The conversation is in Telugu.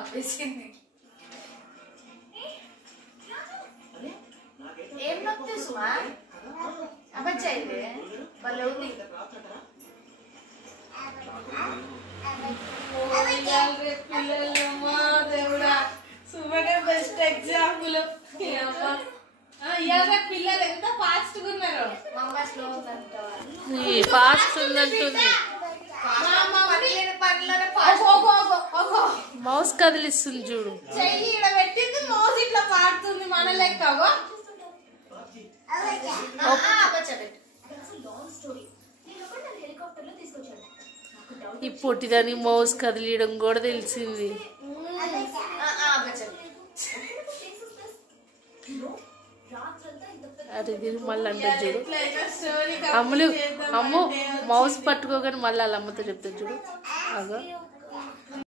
ఆపేసింది. ఏం నొక్కితే సుమా అబ్బచ్చాయితే భలే ఉంది. పిల్లలమ్మా దేవుడా సుమనే బెస్ట్ ఎగ్జాంపుల్. పిల్లలు ఎంత ఫాస్ట్ గా ఉన్నారు. ఫాస్ట్ ఉందంటుంది. మౌస్ కదిలిస్తుంది చూడు. చెయ్యి ఇక్కడ పెట్టింది మౌస్ ఇట్లా పాడుతుంది మన లెక్క. ఈ పొట్టిదానికి మౌస్ కదిలియడం కూడా తెలిసింది. అరే దీనికి మళ్ళీ అంటే చూడు అమ్ములు అమ్ము మౌస్ పట్టుకోగానే మళ్ళీ వాళ్ళ అమ్మతో చెప్తాడు చూడు. అగో